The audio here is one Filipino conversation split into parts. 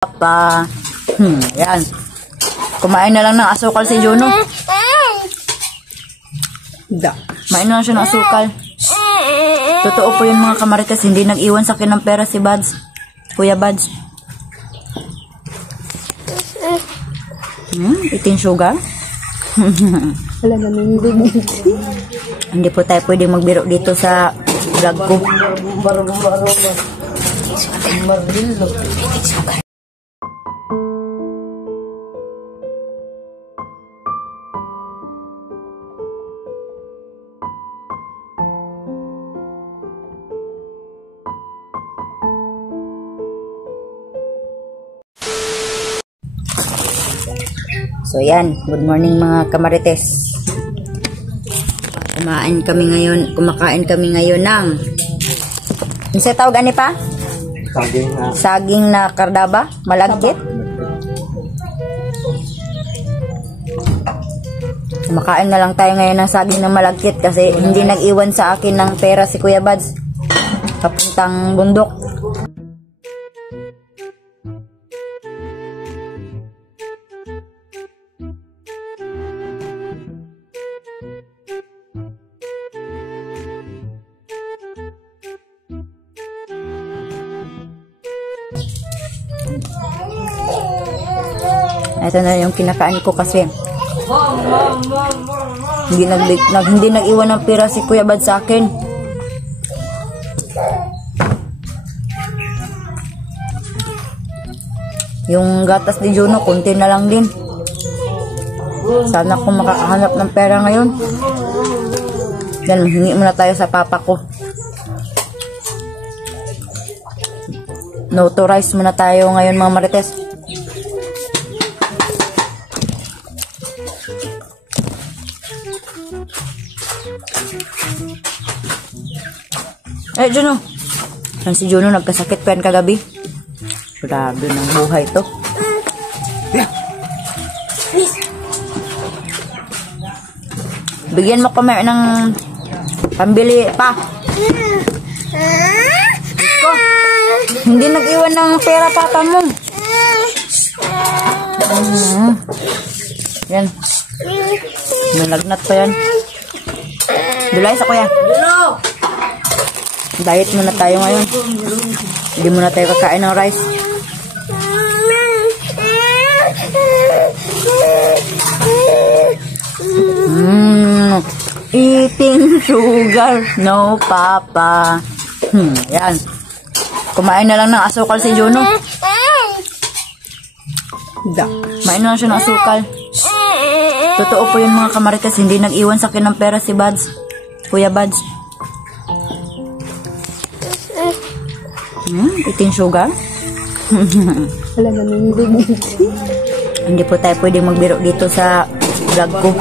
Pa. Yan. Kumain na lang ng asukal si Juno. Kumain na lang siya ng asukal. Totoo po yun mga kamarites, hindi nag-iwan sa akin ng pera si Buds. Kuya Buds. Eating sugar. Wala nanindig. Hindi po tayo pwedeng magbiro dito sa vlog ko. So yan, good morning mga kamarites. Kumakain kami ngayon ng ano sa tawag ani pa? Saging na kardaba, malagkit. Kumakain na lang tayo ngayon ng saging na malagkit kasi hindi nag-iwan sa akin ng pera si Kuya Buds papuntang bundok. Ito na yung kinakain ko kasi hindi nag-iwan ng pera si Kuya Buds sa akin. Yung gatas ni Juno, kunti na lang din. Sana kung makakahanap ng pera ngayon. Yan, hingi muna tayo sa papa ko. No to rice muna tayo ngayon mga marites. Juno. Yan si Juno, nagkasakit pa yan kagabi. Grabe ng buhay to. Bigyan mo kami ng pambili pa. Iko, hindi nag-iwan ng pera papa mo. Yan. Nalagnat pa yan. Dulay sa kuya. Diet muna tayo ngayon. Hindi muna tayo kakain ng rice. Eating sugar, no papa. Yan. Kumain na lang ng asukal si Juno. Kumain na lang siya ng asukal. Totoo po yun mga kamarites, hindi nag-iwan sa akin ng pera si Buds. Kuya Buds. Eating sugar. Wala nanindig. Hindi po tayo pwedeng magbiro dito sa vlog ko.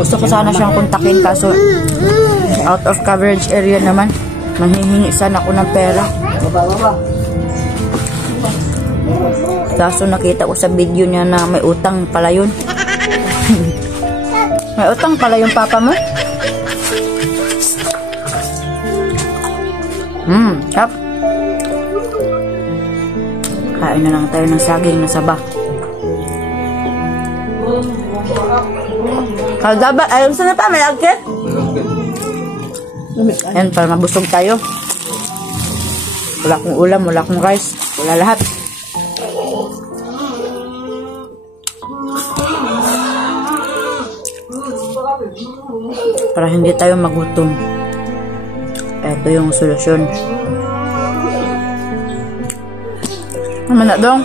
Gusto ko sana siyang kontakin kaso out of coverage area naman. Manghihingi sana ako ng pera. Kaso nakita ko sa video niya na may utang pala yun. May utang pala yung papa mo? Kap. Kain na lang tayo ng saging na saba. Kaldaba, ayun sana pa, may agkit? Ayan, para mabusog tayo. Wala akong ulam, wala akong rice, wala lahat. Para hindi tayo magutom. Ito yung solusyon. Ano na dong?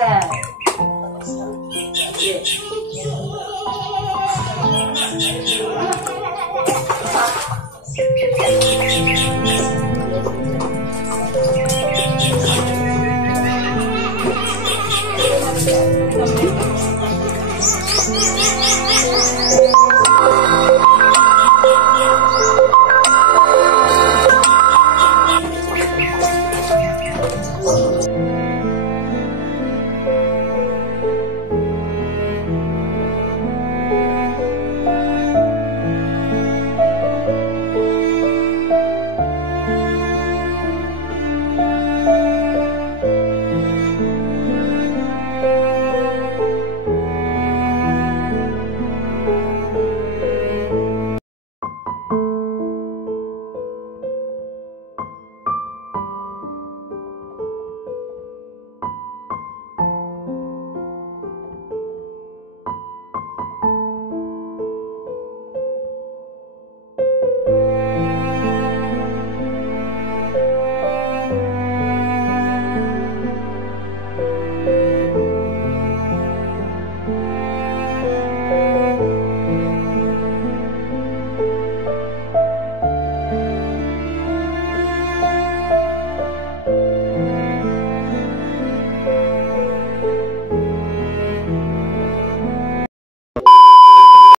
Okay.